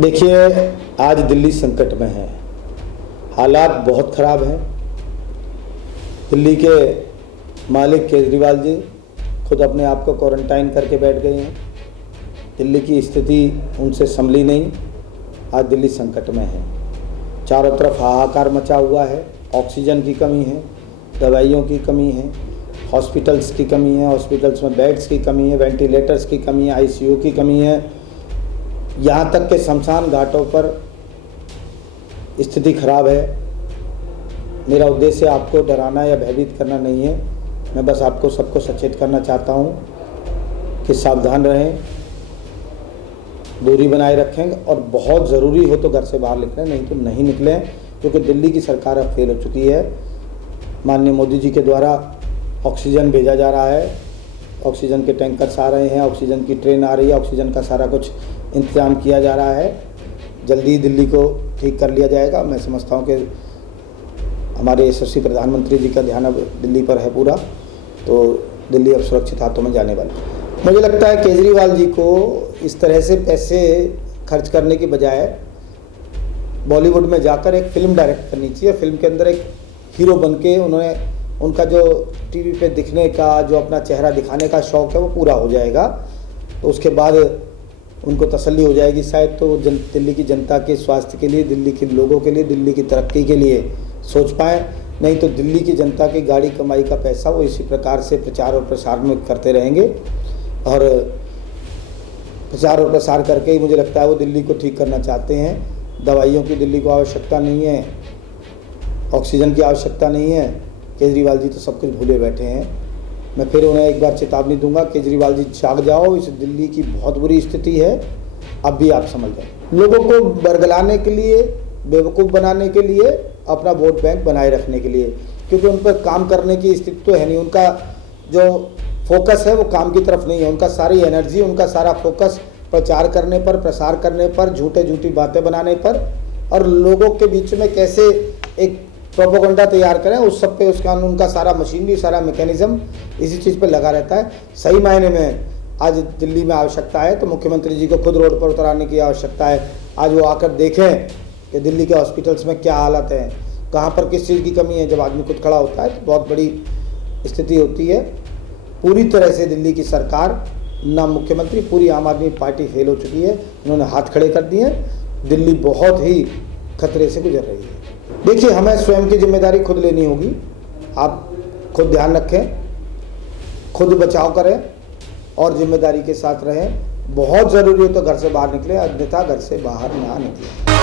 देखिए, आज दिल्ली संकट में है। हालात बहुत ख़राब हैं। दिल्ली के मालिक केजरीवाल जी खुद अपने आप को क्वारंटाइन करके बैठ गए हैं। दिल्ली की स्थिति उनसे संभली नहीं। आज दिल्ली संकट में है। चारों तरफ हाहाकार मचा हुआ है। ऑक्सीजन की कमी है, दवाइयों की कमी है, हॉस्पिटल्स की कमी है, हॉस्पिटल्स में बेड्स की कमी है, वेंटिलेटर्स की कमी है, आईसीयू की कमी है। यहाँ तक के शमशान घाटों पर स्थिति खराब है। मेरा उद्देश्य आपको डराना या भयभीत करना नहीं है। मैं बस आपको सबको सचेत करना चाहता हूँ कि सावधान रहें, दूरी बनाए रखें और बहुत ज़रूरी हो तो घर से बाहर निकलें, नहीं तो नहीं निकलें, क्योंकि दिल्ली की सरकार अब फेल हो चुकी है। माननीय मोदी जी के द्वारा ऑक्सीजन भेजा जा रहा है, ऑक्सीजन के टैंकर्स आ रहे हैं, ऑक्सीजन की ट्रेन आ रही है, ऑक्सीजन का सारा कुछ इंतजाम किया जा रहा है। जल्दी दिल्ली को ठीक कर लिया जाएगा। मैं समझता हूँ कि हमारे यशस्वी प्रधानमंत्री जी का ध्यान अब दिल्ली पर है पूरा, तो दिल्ली अब सुरक्षित हाथों में जाने वाली है। मुझे लगता है केजरीवाल जी को इस तरह से पैसे खर्च करने की बजाय बॉलीवुड में जाकर एक फ़िल्म डायरेक्ट करनी चाहिए। फिल्म के अंदर एक हीरो बन के उनका जो टीवी पे दिखने का, जो अपना चेहरा दिखाने का शौक़ है, वो पूरा हो जाएगा। तो उसके बाद उनको तसल्ली हो जाएगी शायद, तो दिल्ली की जनता के स्वास्थ्य के लिए, दिल्ली के लोगों के लिए, दिल्ली की तरक्की के लिए सोच पाएँ। नहीं तो दिल्ली की जनता की गाड़ी कमाई का पैसा वो इसी प्रकार से प्रचार और प्रसार में करते रहेंगे, और प्रचार और प्रसार करके ही मुझे लगता है वो दिल्ली को ठीक करना चाहते हैं। दवाइयों की दिल्ली को आवश्यकता नहीं है, ऑक्सीजन की आवश्यकता नहीं है। केजरीवाल जी तो सब कुछ भूले बैठे हैं। मैं फिर उन्हें एक बार चेतावनी दूंगा, केजरीवाल जी जाग जाओ, इस दिल्ली की बहुत बुरी स्थिति है, अब भी आप समझ जाए। लोगों को बरगलाने के लिए, बेवकूफ़ बनाने के लिए, अपना वोट बैंक बनाए रखने के लिए, क्योंकि उन पर काम करने की स्थिति तो है नहीं। उनका जो फोकस है वो काम की तरफ नहीं है। उनका सारी एनर्जी, उनका सारा फोकस प्रचार करने पर, प्रसार करने पर, झूठी बातें बनाने पर, और लोगों के बीच में कैसे एक प्रोपोगंडा तैयार करें, उस सब पे उसका उनका सारा मशीनरी, सारा मैकेनिज्म इसी चीज़ पे लगा रहता है। सही मायने में आज दिल्ली में आवश्यकता है तो मुख्यमंत्री जी को खुद रोड पर उतराने की आवश्यकता है। आज वो आकर देखें कि दिल्ली के हॉस्पिटल्स में क्या हालत है, कहाँ पर किस चीज़ की कमी है। जब आदमी खुद खड़ा होता है तो बहुत बड़ी स्थिति होती है। पूरी तरह से दिल्ली की सरकार, ना मुख्यमंत्री, पूरी आम आदमी पार्टी फेल हो चुकी है। उन्होंने हाथ खड़े कर दिए। दिल्ली बहुत ही खतरे से गुजर रही है। देखिए, हमें स्वयं की जिम्मेदारी खुद लेनी होगी। आप खुद ध्यान रखें, खुद बचाव करें और जिम्मेदारी के साथ रहें। बहुत ज़रूरी हो तो घर से बाहर निकलें, अन्यथा घर से बाहर ना निकलें।